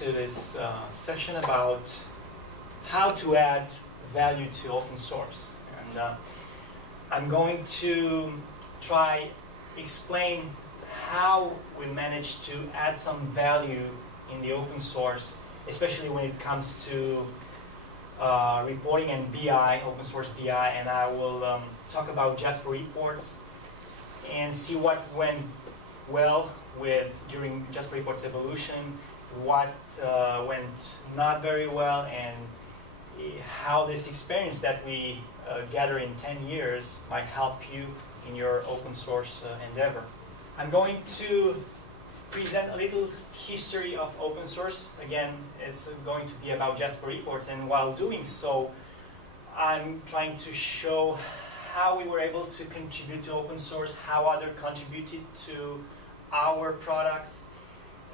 to this session about how to add value to open source. And I'm going to try explain how we managed to add some value in the open source, especially when it comes to reporting and BI, open source BI, and I will talk about JasperReports and see what went well during JasperReports evolution, what went not very well, and how this experience that we gather in 10 years might help you in your open source endeavor. I'm going to present a little history of open source. Again, it's going to be about JasperReports, and while doing so, I'm trying to show how we were able to contribute to open source, how others contributed to our products,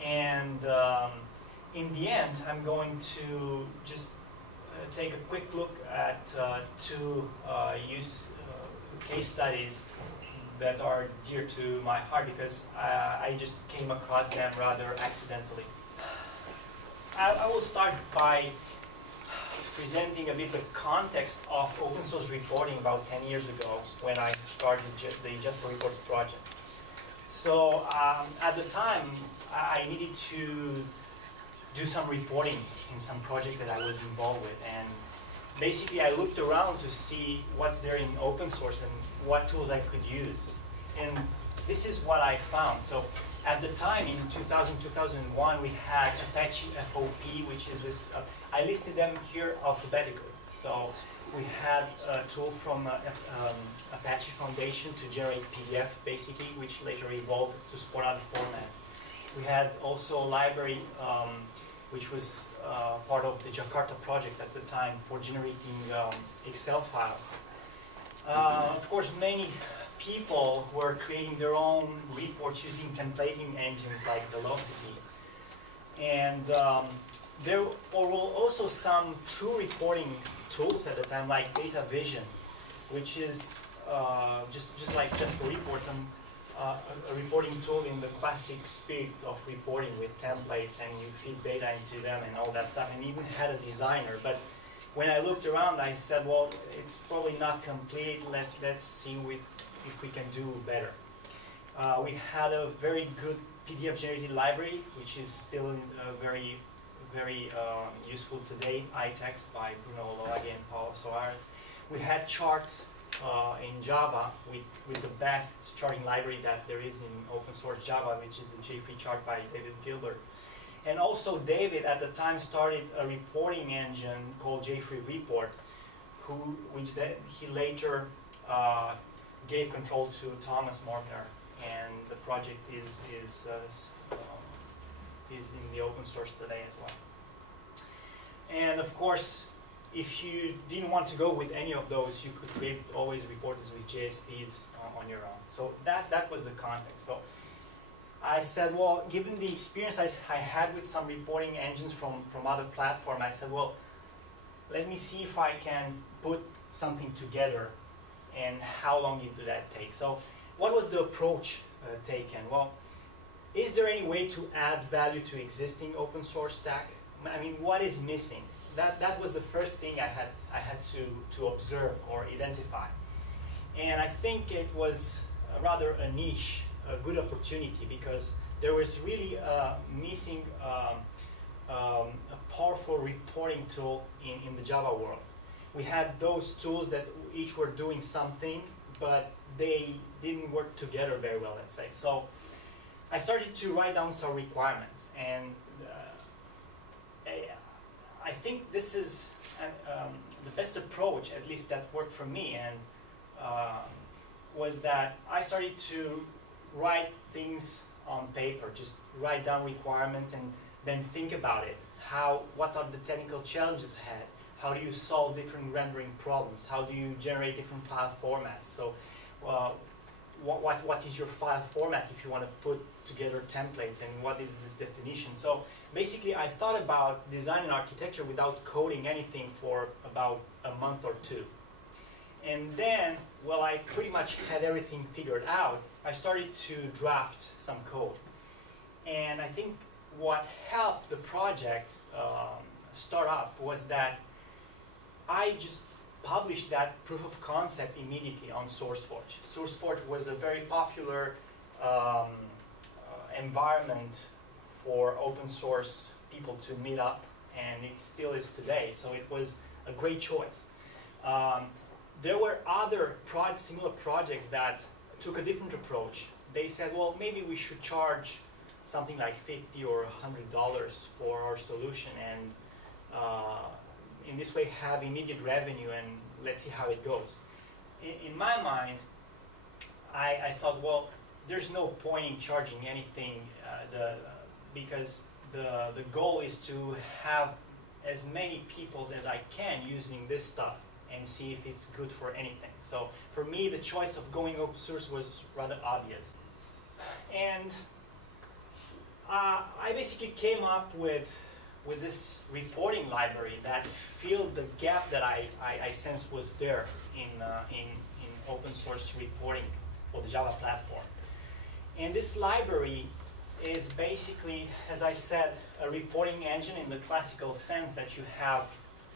and in the end, I'm going to just take a quick look at two case studies that are dear to my heart because I just came across them rather accidentally. I will start by presenting a bit the context of open source reporting about 10 years ago when I started the JasperReports project. So at the time, I needed to do some reporting in some project that I was involved with, and basically I looked around to see what's there in open source and what tools I could use. And this is what I found. So at the time, in 2000-2001, we had Apache FOP, which is this, I listed them here alphabetically. So we had a tool from Apache Foundation to generate PDF, basically, which later evolved to support other formats. We had also a library which was part of the Jakarta project at the time for generating Excel files. Of course, many people were creating their own reports using templating engines like Velocity. And there were also some true reporting tools at the time, like Data Vision, which is just like JasperReports, a reporting tool in the classic spirit of reporting with templates, and you feed data into them and all that stuff, and even had a designer. But when I looked around, I said, well, it's probably not complete. Let's see if we can do better. We had a very good PDF generated library, which is still very useful today, iText by Bruno Olorage and Paulo Soares. We had charts in Java with the best charting library that there is in open source Java, which is the JFree chart by David Gilbert. And also David at the time started a reporting engine called JFree which he later gave control to Thomas Mortner, and the project is in the open source today as well. And of course, if you didn't want to go with any of those, you could create always reports with JSPs on your own. So that was the context. So I said, well, given the experience I had with some reporting engines from other platforms, I said, well, let me see if I can put something together and how long did that take. So what was the approach taken? Well, is there any way to add value to existing open source stack? I mean, what is missing? That was the first thing I had to observe or identify. And I think it was rather a niche, a good opportunity, because there was really missing a powerful reporting tool in the Java world. We had those tools that each were doing something, but they didn't work together very well, let's say. So I started to write down some requirements, and I think this is the best approach, at least that worked for me, and was that I started to write things on paper, just write down requirements and then think about it. What are the technical challenges ahead? How do you solve different rendering problems? How do you generate different file formats? So what is your file format if you want to put together templates, and what is this definition? So basically I thought about design and architecture without coding anything for about a month or two. And then, well, I pretty much had everything figured out, I started to draft some code. And I think what helped the project start up was that I just published that proof of concept immediately on SourceForge. SourceForge was a very popular environment for open source people to meet up, and it still is today, so it was a great choice. There were other similar projects that took a different approach. They said, well, maybe we should charge something like $50 or $100 for our solution, and in this way have immediate revenue, and let's see how it goes. In my mind, I thought, well, there's no point in charging anything because the goal is to have as many people as I can using this stuff and see if it's good for anything. So for me, the choice of going open source was rather obvious. And I basically came up with this reporting library that filled the gap that I sensed was there in open source reporting for the Java platform. And this library is basically, as I said, a reporting engine in the classical sense that you have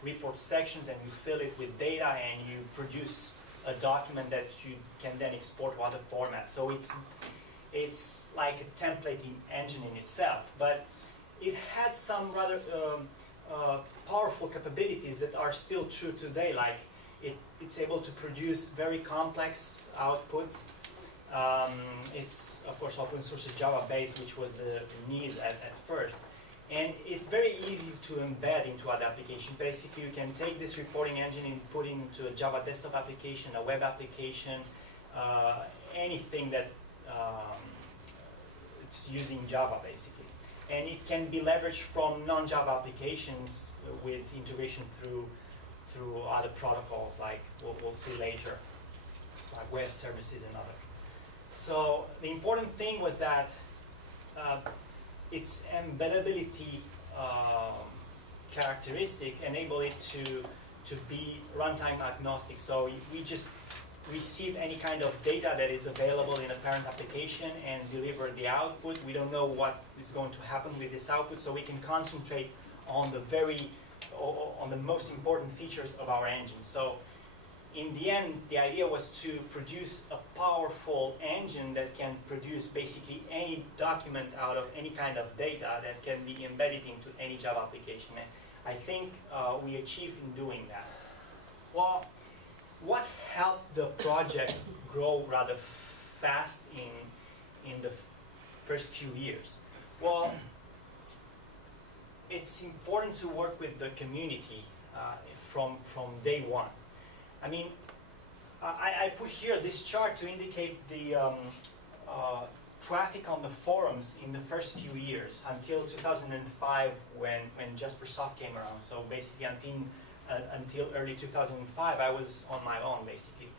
report sections and you fill it with data and you produce a document that you can then export to other formats. So it's like a templating engine in itself, but it had some rather powerful capabilities that are still true today, like it's able to produce very complex outputs. It's, of course, open source is Java based, which was the need at first. And it's very easy to embed into other applications. Basically, you can take this reporting engine and put it into a Java desktop application, a web application, anything that it's using Java, basically. And it can be leveraged from non-Java applications with integration through other protocols, like we'll see later, like web services and other. So the important thing was that its embeddability characteristic enabled it to be runtime agnostic. So we just receive any kind of data that is available in a parent application and deliver the output. We don't know what is going to happen with this output, so we can concentrate on the most important features of our engine. So in the end, the idea was to produce a powerful engine that can produce basically any document out of any kind of data that can be embedded into any Java application. And I think we achieved in doing that. Well, what helped the project grow rather fast in the first few years? Well, it's important to work with the community from day one. I mean, I put here this chart to indicate the traffic on the forums in the first few years until 2005 when Jaspersoft came around. So basically until early 2005, I was on my own, basically.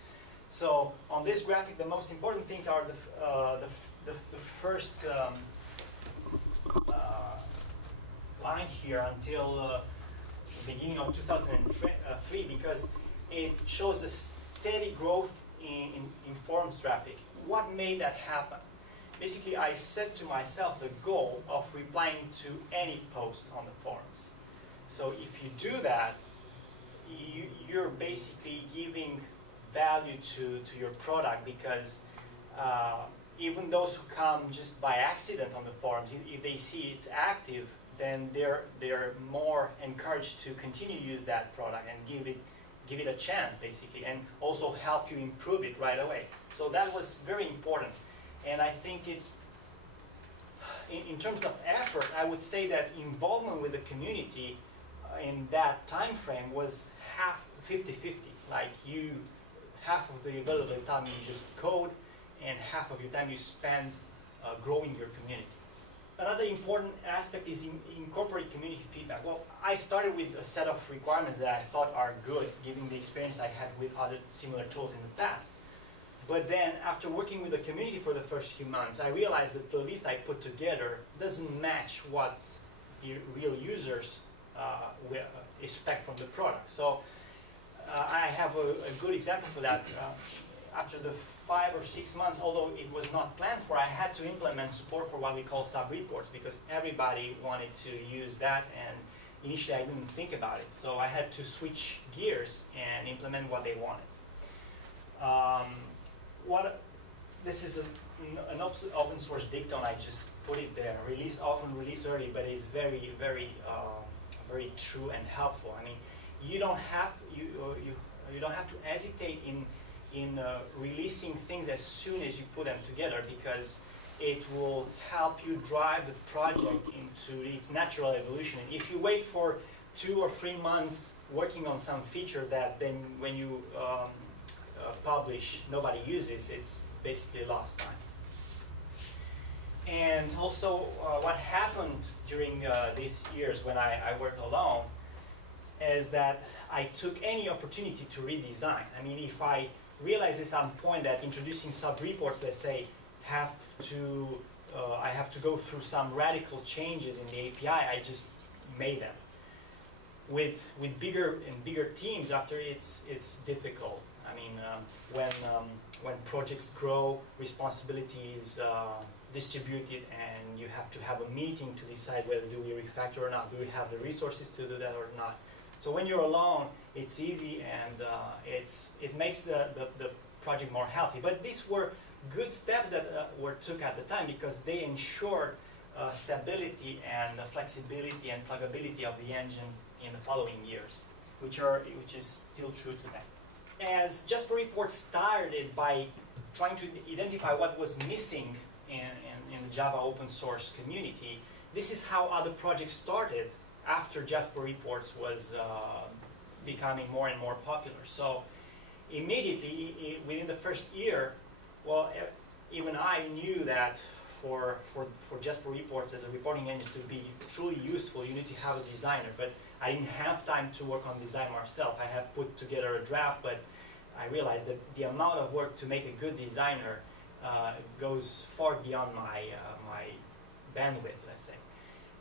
So on this graphic, the most important things are the first line here until the beginning of 2003, because it shows a steady growth in forums traffic. What made that happen? Basically, I set to myself the goal of replying to any post on the forums. So if you do that, you're basically giving value to your product, because even those who come just by accident on the forums, if they see it's active, then they're more encouraged to continue to use that product and give it a chance, basically, and also help you improve it right away. So that was very important. And I think it's, in terms of effort, I would say that involvement with the community in that time frame was 50-50. Like half of the available time you just code, and half of your time you spend growing your community. Another important aspect is incorporate community feedback. Well, I started with a set of requirements that I thought are good, given the experience I had with other similar tools in the past. But then, after working with the community for the first few months, I realized that the list I put together doesn't match what the real users expect from the product. So I have a good example for that. After the 5 or 6 months, although it was not planned for, I had to implement support for what we call sub-reports because everybody wanted to use that, and initially I didn't think about it. So I had to switch gears and implement what they wanted. This is an open source dicton. I just put it there. Release often, release early, but it's very, very, very true and helpful. I mean, you don't have to hesitate in releasing things as soon as you put them together, because it will help you drive the project into its natural evolution. And if you wait for 2 or 3 months working on some feature that then when you publish, nobody uses, it's basically lost time. And also what happened during these years when I worked alone is that I took any opportunity to redesign. I mean, if I realized at some point that introducing sub-reports, let's say, I have to go through some radical changes in the API, I just made them. With bigger teams, after it's difficult. I mean, when projects grow, responsibility is distributed, and you have to have a meeting to decide whether do we refactor or not, do we have the resources to do that or not. So when you're alone, it's easy, and it makes the project more healthy. But these were good steps that were took at the time, because they ensured stability and flexibility and pluggability of the engine in the following years, which is still true today. As JasperReports started by trying to identify what was missing in the Java open source community, this is how other projects started after JasperReports was becoming more and more popular. So immediately, within the first year, well, even I knew that for JasperReports as a reporting engine to be truly useful, you need to have a designer. But I didn't have time to work on design myself. I have put together a draft, but I realized that the amount of work to make a good designer goes far beyond my bandwidth, let's say.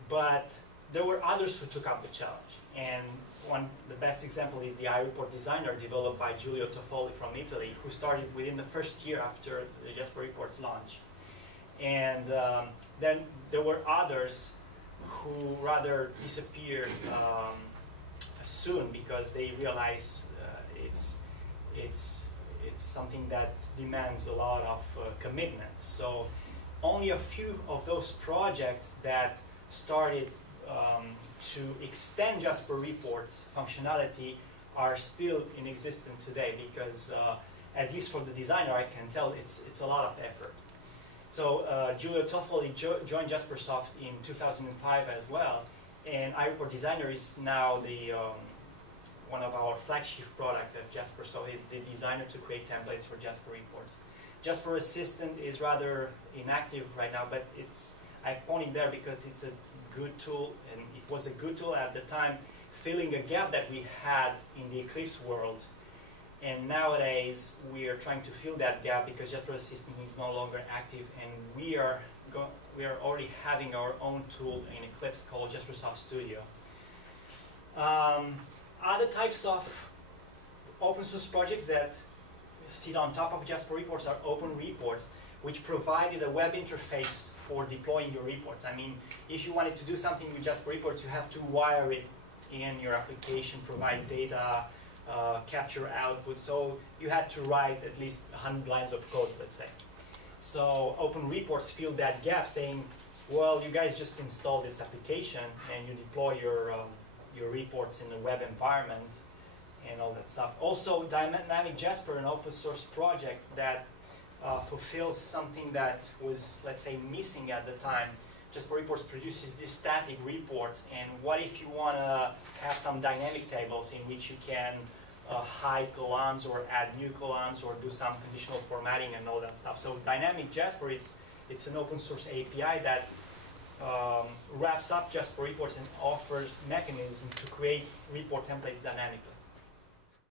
But there were others who took up the challenge. And the best example is the iReport Designer, developed by Giulio Toffoli from Italy, who started within the first year after the JasperReports launch. And then there were others who rather disappeared soon, because they realized it's something that demands a lot of commitment. So only a few of those projects that started to extend JasperReports functionality are still in existence today, because at least for the designer, I can tell it's a lot of effort. So Giulio Toffoli joined Jaspersoft in 2005 as well, and iReport Designer is now one of our flagship products at Jaspersoft. It's the designer to create templates for JasperReports. Jasper Assistant is rather inactive right now, but I pointed there because it's a good tool, and it was a good tool at the time, filling a gap that we had in the Eclipse world. And nowadays, we are trying to fill that gap because Jasper Assistant is no longer active, and we are already having our own tool in Eclipse called Jaspersoft Studio. Other types of open source projects that sit on top of JasperReports are open reports, which provided a web interface for deploying your reports. I mean, if you wanted to do something with JasperReports, you have to wire it in your application, provide data, capture output. So you had to write at least 100 lines of code, let's say. So open reports fill that gap, saying, well, you guys just install this application and you deploy your reports in the web environment and all that stuff. Also, Dynamic Jasper, an open source project that fulfills something that was, let's say, missing at the time. JasperReports produces these static reports, and what if you want to have some dynamic tables in which you can hide columns or add new columns or do some conditional formatting and all that stuff. So Dynamic Jasper, it's an open source API that wraps up JasperReports and offers mechanisms to create report templates dynamically.